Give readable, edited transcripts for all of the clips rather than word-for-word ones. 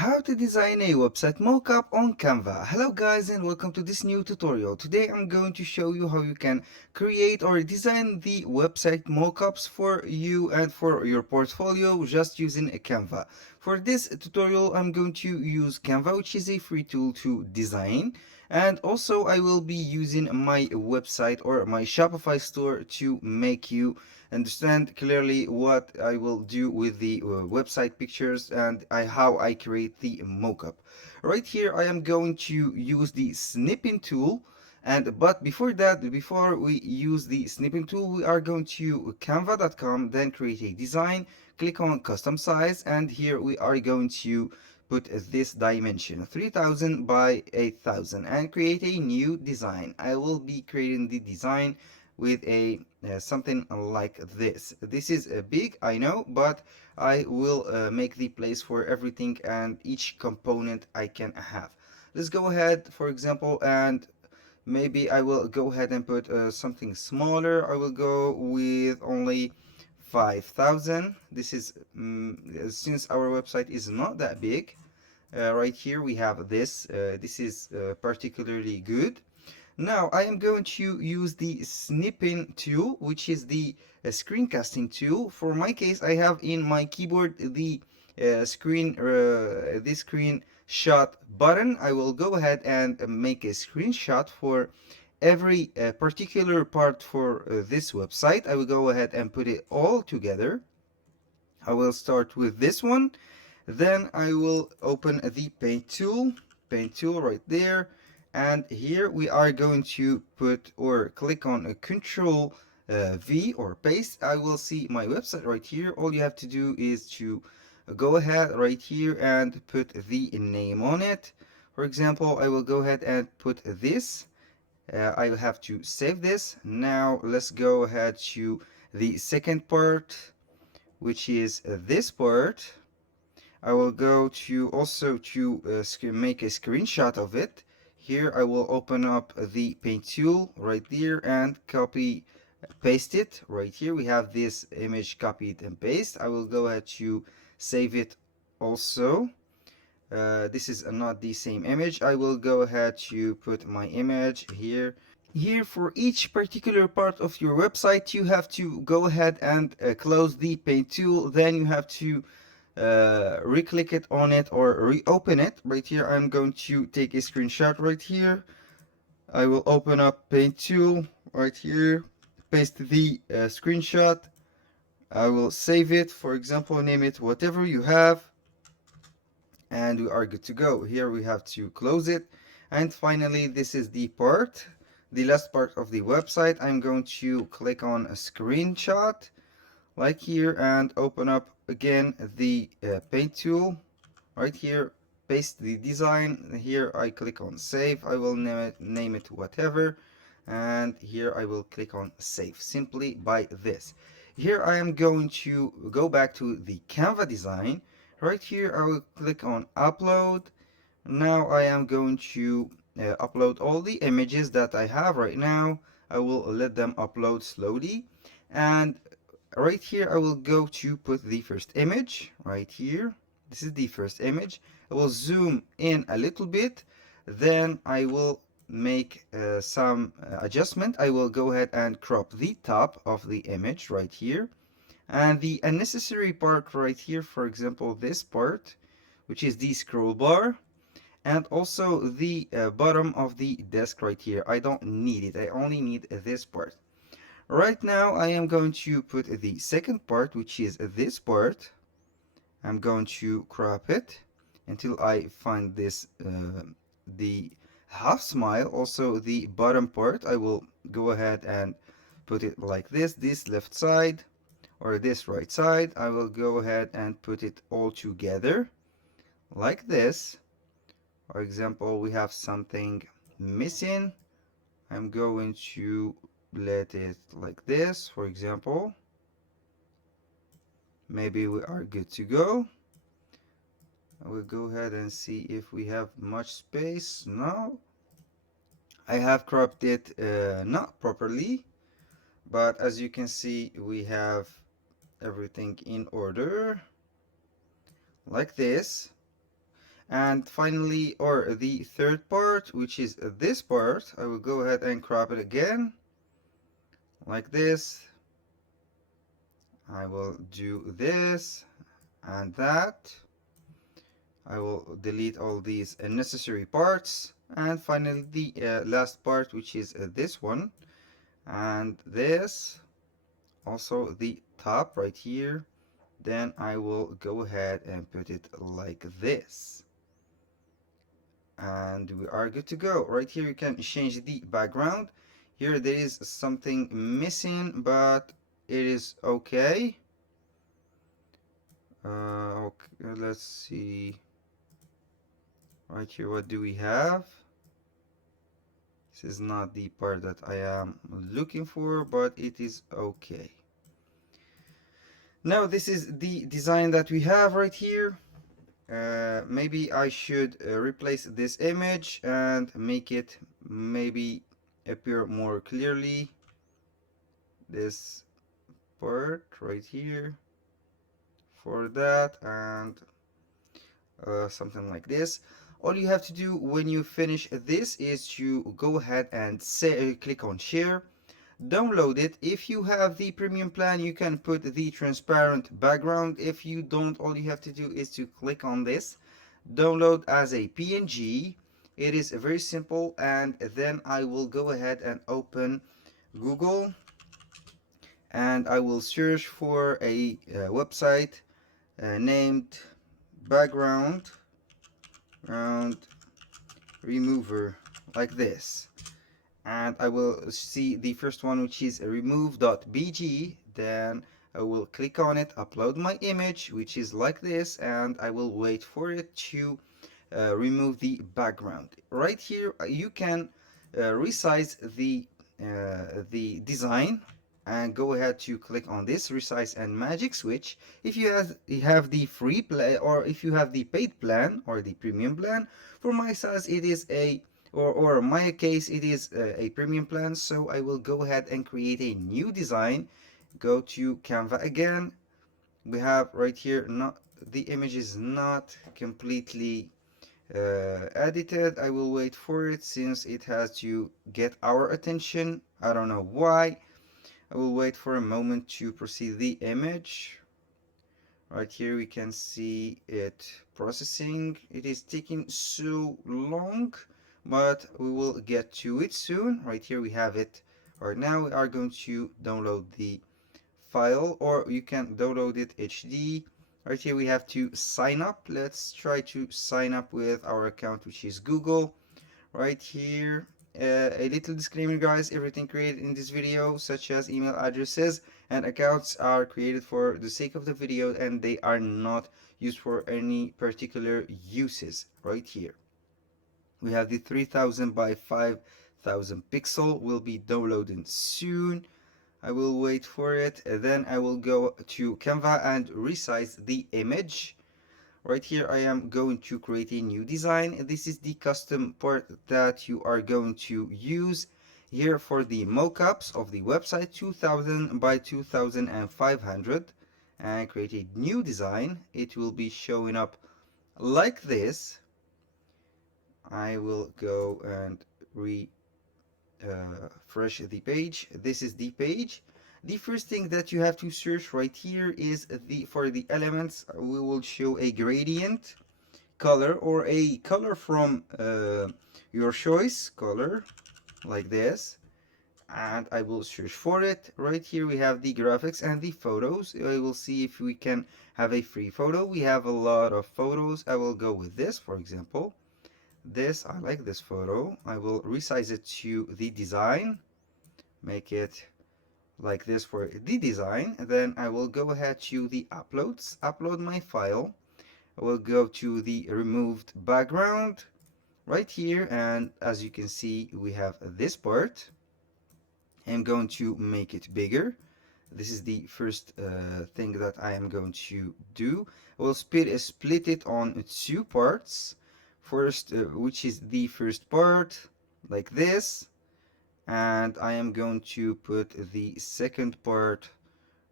How to design a website mockup on Canva. Hello guys and welcome to this new tutorial. Today I'm going to show you how you can create or design the website mockups for you and for your portfolio just using a Canva. For this tutorial I'm going to use Canva, which is a free tool to design, and also I will be using my website or my Shopify store to make you understand clearly what I will do with the website pictures and how I create the mockup. Right here I am going to use the snipping tool, but before that, before we use the snipping tool, we are going to canva.com, then create a design, click on custom size, and here we are going to put this dimension 3000 by 8000 and create a new design. I will be creating the design with a something like this. This is big, I know, but I will make the place for everything and each component I can have. Let's go ahead, for example, and maybe I will go ahead and put something smaller. I will go with only 5000. This is since our website is not that big. Right here we have this. This is particularly good. Now I am going to use the snipping tool, which is the screencasting tool. For my case, I have in my keyboard the this screenshot button. I will go ahead and make a screenshot for every particular part for this website. I will go ahead and put it all together. I will start with this one. Then I will open the paint tool right there. And here we are going to put or click on a Control V or paste. I will see my website right here. All you have to do is to go ahead right here and put the name on it. For example, I will go ahead and put this. I will have to save this. Now let's go ahead to the second part, which is this part. I will go to also to make a screenshot of it. Here I will open up the paint tool right there and copy paste it right here. We have this image copied and paste. I will go ahead to save it also. This is not the same image. I will go ahead to put my image here. Here for each particular part of your website you have to go ahead and close the paint tool. Then you have to re-click it on it or reopen it. Right here I'm going to take a screenshot right here. I will open up paint tool right here, paste the screenshot. I will save it, for example, name it whatever you have, and we are good to go. Here we have to close it. And finally, this is the part, the last part of the website. I'm going to click on a screenshot like here and open up again the paint tool right here, paste the design. Here I click on save. I will name it whatever, and here I will click on save simply by this. Here I am going to go back to the Canva design. Right here I will click on upload. Now I am going to upload all the images that I have right now. I will let them upload slowly, and right here I will go to put the first image right here. This is the first image. I will zoom in a little bit, then I will make some adjustment. I will go ahead and crop the top of the image right here, and the unnecessary part right here, for example this part, which is the scroll bar, and also the bottom of the desk right here. I don't need it. I only need this part. Right now I am going to put the second part, which is this part. I'm going to crop it until I find this the half smile. Also the bottom part, I will go ahead and put it like this left side or this right side. I will go ahead and put it all together like this. For example, we have something missing. I'm going to let it like this, for example. Maybe we are good to go. I will go ahead and see if we have much space. No, I have cropped it not properly, but as you can see we have everything in order like this. And finally, or the third part, which is this part, I will go ahead and crop it again like this. I will do this and that. I will delete all these unnecessary parts. And finally, the last part, which is this one and this, also the top right here. Then I will go ahead and put it like this. And we are good to go. Right here you can change the background. Here there is something missing, but it is okay. Okay, let's see. Right here, what do we have? This is not the part that I am looking for, but it is okay. Now this is the design that we have right here. Maybe I should replace this image and make it maybe appear more clearly. This part right here for that, and something like this. All you have to do when you finish this is to go ahead and click on share, download it. If you have the premium plan, you can put the transparent background. If you don't, all you have to do is to click on this, download as a PNG. It is very simple. And then I will go ahead and open Google, and I will search for a website named background ground remover, like this. And I will see the first one, which is remove.bg. Then I will click on it, upload my image, which is like this, and I will wait for it to remove the background. Right here you can resize the design, and go ahead to click on this resize and magic switch. If you have the free plan, or if you have the paid plan or the premium plan. For my size it is a, or my case it is a premium plan, so I will go ahead and create a new design. Go to Canva again. We have right here, not the image is not completely edited. I will wait for it since it has to get our attention. I don't know why. I will wait for a moment to proceed the image. Right here we can see it processing. It is taking so long, but we will get to it soon. Right here we have it. Right now we are going to download the file, or you can download it HD. Right here we have to sign up. Let's try to sign up with our account, which is Google. Right here, a little disclaimer, guys: everything created in this video, such as email addresses and accounts, are created for the sake of the video, and they are not used for any particular uses. Right here we have the 3000 by 5000 pixel, will be downloading soon. I will wait for it, and then I will go to Canva and resize the image. Right here I am going to create a new design. This is the custom part that you are going to use here for the mockups of the website, 2000 by 2500, and create a new design. It will be showing up like this. I will go and refresh the page. This is the page. The first thing that you have to search right here is for the elements. We will show a gradient color, or a color from your choice color, like this. And I will search for it. Right here we have the graphics and the photos. I will see if we can have a free photo. We have a lot of photos. I will go with this, for example. This, I like this photo. I will resize it to the design, make it like this for the design. And then I will go ahead to the uploads, upload my file. I will go to the removed background right here, and as you can see we have this part. I'm going to make it bigger. This is the first thing that I am going to do. I will split it on two parts. First, which is the first part, like this, and I am going to put the second part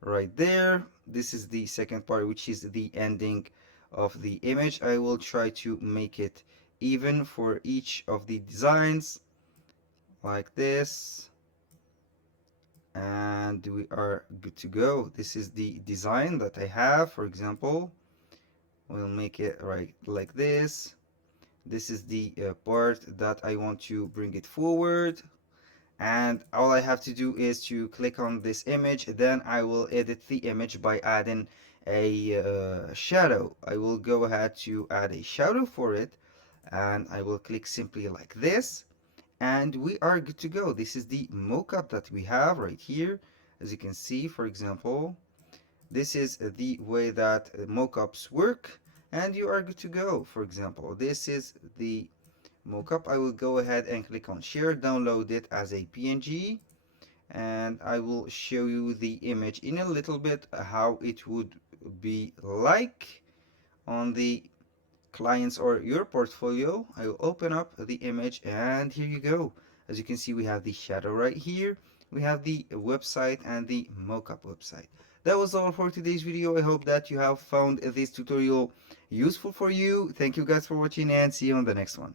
right there. This is the second part, which is the ending of the image. I will try to make it even for each of the designs like this, and we are good to go. This is the design that I have. For example, we'll make it right like this. This is the part that I want to bring it forward, and all I have to do is to click on this image. Then I will edit the image by adding a shadow. I will go ahead to add a shadow for it, and I will click simply like this, and we are good to go. This is the mockup that we have right here. As you can see, for example, this is the way that mockups work, and you are good to go. For example, this is the mockup. I will go ahead and click on share, download it as a PNG, and I will show you the image in a little bit how it would be like on the clients or your portfolio. I will open up the image, and here you go. As you can see, we have the shadow right here. We have the website and the mockup website. That was all for today's video. I hope that you have found this tutorial useful for you. Thank you guys for watching, and see you on the next one.